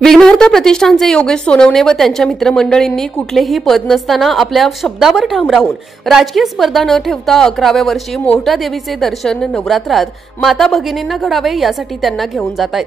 विघ्नहर्ता प्रतिष्ठानचे योगेश सोनवणे व त्यांच्या मित्रमंडळींनी कुठलेही पद नसताना आपल्या शब्दावर ठाम राहून राजकीय स्पर्धा न ठेवता 11व्या वर्षी मोहटा देवीचे दर्शन नवरात्रात माता भगिनींना घडावे यासाठी त्यांना घेऊन जात आहेत।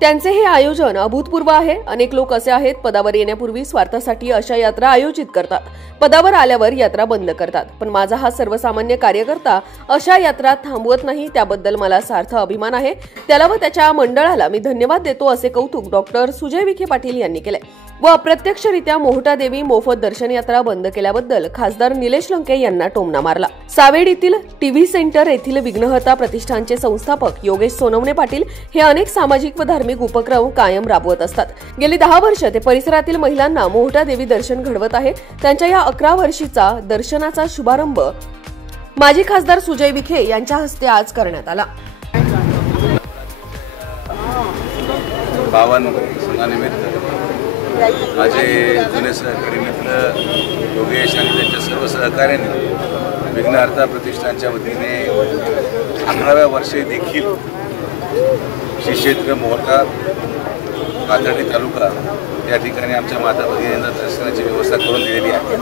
त्यांचे हे आयोजन अभूतपूर्व आहे। अनेक लोक असे आहेत पदावर येण्यापूर्वी स्वार्थासाठी अशा यात्रा आयोजित करतात, पदावर आल्यावर यात्रा बंद करतात। पण माझा हा सर्वसामान्य कार्यकर्ता अशा यात्रा थांबवत नाही, त्याबद्दल मला सार्थ अभिमान आहे। त्याला व त्याच्या मंडळाला मी धन्यवाद देतो, असे कौतुक डॉक्टर सुजय विखे पाटील यांनी केले व अप्रत्यक्षरित्या मोहटा देवी मोफत दर्शन यात्रा बंद केल्याबद्दल खासदार निलेश लंके यांना टोमणा मारला। सावेड येथील टीव्ही सेंटर येथील विघ्नहर्ता प्रतिष्ठानचे संस्थापक योगेश सोनवणे पाटील हे अनेक सामाजिक व धार्मिक उपक्रम कायम राबवत असतात। गेली 10 वर्ष ते परिसरातील महिलांना मोहटा देवी दर्शन घडवत आहेत। त्यांच्या या 11 वर्षीचा दर्शनाचा शुभारंभ माजी खासदार सुजय विखे यांच्या हस्ते आज करण्यात आला। 52 सणानिमित्त माझे जुने सहकारी मित्र योगेश आणि त्यांच्या सर्व सहकार्यांनी विघ्नहर्ता प्रतिष्ठानच्या वतीने 11व्या वर्षी देखील श्री क्षेत्र मोहटा कातर्डी तालुका या ठिकाणी आमच्या माता भगिनींना दर्शनाची व्यवस्था करून दिलेली आहे।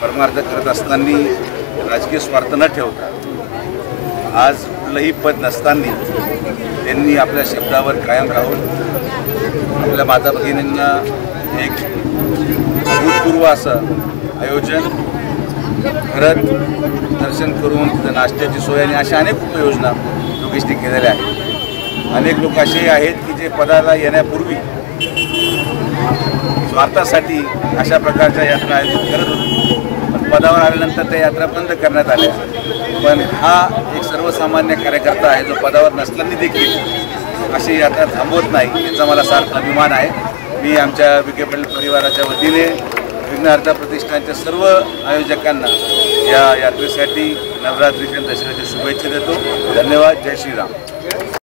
परमार्थ करत असताना राजकीय स्वार्थ न ठेवता आज कुठलंही पद नसताना त्यांनी आपल्या शब्दावर कायम राहून आपल्या माता भगिनींना एक अभूतपूर्व असं आयोजन करत दर्शन करून तिथं नाश्त्याची सोय आणि अशा अनेक उपयोजना योगेशने केलेल्या आहेत। अनेक लोक असे आहेत की जे पदाला येण्यापूर्वी स्वार्थासाठी अशा प्रकारच्या यात्रा आयोजित करत होते, पण पदावर आल्यानंतर त्या यात्रा बंद करण्यात आल्या। पण हा एक सर्वसामान्य कार्यकर्ता आहे जो पदावर नसताना देखील अशी यात्रा थांबवत नाही, याचा मला सार्थ अभिमान आहे। मी आमच्या विखे पाटील परिवाराच्या वतीने विघ्नहर्ता प्रतिष्ठानच्या सर्व आयोजकांना या यात्रेसाठी नवरात्रीच्या दसऱ्याच्या शुभेच्छा देतो। धन्यवाद। जय श्रीराम।